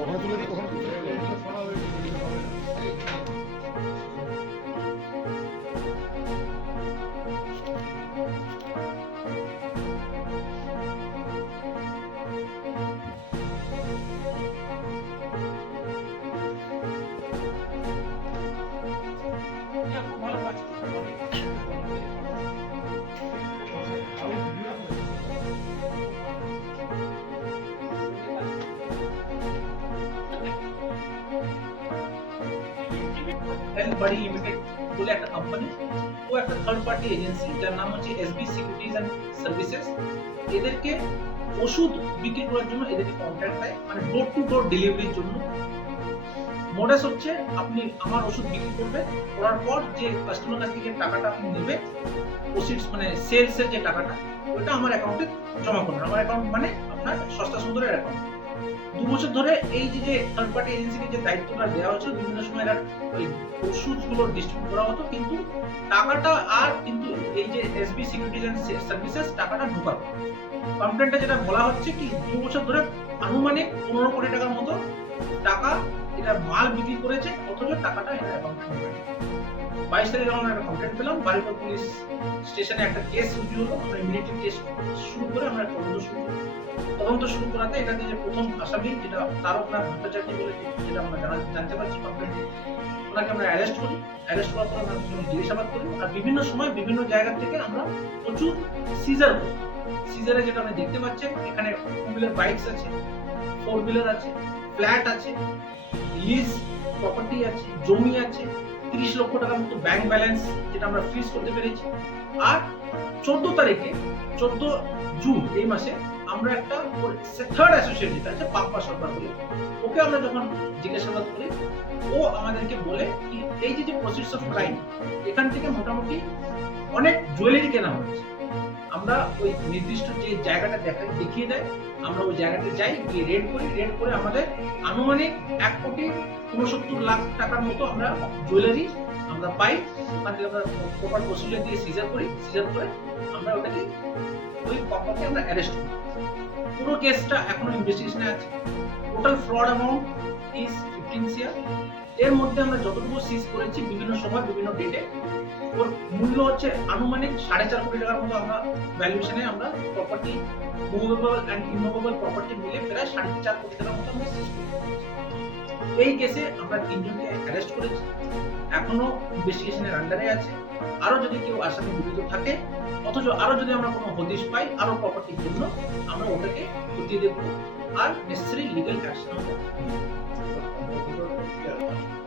ওখানে তুলে দিই তখন হেলথ লিমিটেড বলে একটা কোম্পানি ও একটা থার্ড পার্টি এজেন্সি যার নাম হচ্ছে এসবি সিকিউরিটিজ অ্যান্ড সার্ভিসেস এদেরকে ওষুধ বিক্রি করার জন্য এদেরকে কন্ট্রাক্ট দেয় মানে ডোর টু ডোর ডেলিভারির জন্য। মোডাস হচ্ছে আপনি আমার ওষুধ বিক্রি করবেন, করার পর যে কাস্টমার কাছ থেকে টাকাটা আপনি নেবেন প্রসিডস মানে সেলসের যে টাকাটা, ওটা আমার অ্যাকাউন্টে জমা করবেন। আমার অ্যাকাউন্ট মানে আপনার সস্তা সুন্দরের অ্যাকাউন্ট দু বছর ধরে এই যে যে থার্ড পার্টি এজেন্সিকে যে দায়িত্বটা দেওয়া হচ্ছে বিভিন্ন সময় এরা ওই ওষুধগুলো ডিস্ট্রিবিউট করা হতো, কিন্তু টাকাটা আর কিন্তু এই যে এসবি সিকিউরিটিজ অ্যান্ড সার্ভিসেস টাকাটা ঢোকাতো। কমপ্লেনটা যেটা বলা হচ্ছে কি, দু বছর ধরে আনুমানিক পনেরো কোটি টাকার মতো টাকা এটা মাল বিক্রি করেছে, অথচ টাকাটা এটা অ্যাকাউন্টে বাইশ তারিখে আমরা একটা কমপ্লেন পেলাম বাড়িপুর পুলিশ স্টেশনে একটা কেস রুজু হলো, আমরা ইমিডিয়েটলি কেস শুরু করে আমরা তদন্ত শুরু করি। তদন্ত শুরু করাতে এখানে যে প্রথম আসামি, যেটা তারকনাথ ভট্টাচার্য বলে, যেটা আমরা জানা- জানতে পারছি কমপ্লেন্টে ওনাকে আমরা অ্যারেস্ট করি। অ্যারেস্ট করার পর আমরা জিজ্ঞাসাবাদ করি। আর বিভিন্ন সময় বিভিন্ন জায়গা থেকে আমরা প্রচুর সিজার করি। সিজারে যেটা আপনি দেখতে পাচ্ছেন, এখানে টু হুইলার বাইকস আছে ফোর হুইলার আছে ফ্ল্যাট আছে লিজ প্রপার্টি আছে, জমি আছে, তিরিশ লক্ষ টাকার মতো ব্যাংক ব্যালেন্স যেটা আমরা ফ্রিজ করতে পেরেছি। আর চোদ্দ তারিখে, চোদ্দ জুন এই মাসে আমরা একটা থার্ড অ্যাসোসিয়েট যেটা আছে পাপ্পা সরকার বলে। ওকে আমরা যখন জিজ্ঞাসাবাদ করি, ও আমাদেরকে বলে কি, এই যে যে প্রসেস অফ ক্রাইম এখান থেকে মোটামুটি অনেক জুয়েলারি কেনা হচ্ছে। আমরা ওই নির্দিষ্ট যে জায়গাটা দেখা দেখিয়ে দেয়, আমরা ওই জায়গাতে যাই, গিয়ে রেড করি রেড করে আমাদের আনুমানিক এক কোটি উনসত্তর লাখ টাকার মতো আমরা জুয়েলারি আমরা পাই। ওখান থেকে আমরা প্রপার প্রসিডিউর দিয়ে সিজার করি সিজার করে আমরা ওটাকে ওই পাপ্পাকে আমরা অ্যারেস্ট করি। পুরো কেসটা এখনও ইনভেস্টিগেশনে আছে। টোটাল ফ্রড অ্যামাউন্ট সিয়ার এর মধ্যে আমরা যতটুকু সিজ করেছি বিভিন্ন সময়, বিভিন্ন ডেটে ওর মূল্য হচ্ছে আনুমানিক সাড়ে চার কোটি টাকার মতো আমরা ভ্যালুয়েশনে আমরা property movable and immovable property মিলে প্রায় সাড়ে চার কোটি টাকার মতো আমরা সিজ এই কেসে আমরা তিনজনকে অ্যারেস্ট করেছি। এখনও ইনভেস্টিগেশনের আন্ডারে আছে। আরও যদি কেউ আসামি জড়িত থাকে, অথচ আরও যদি আমরা কোনো হদিশ পাই, আরও প্রপার্টির জন্য আমরা ওটাকে খতিয়ে দেখব। are necessary legal actions. Yeah.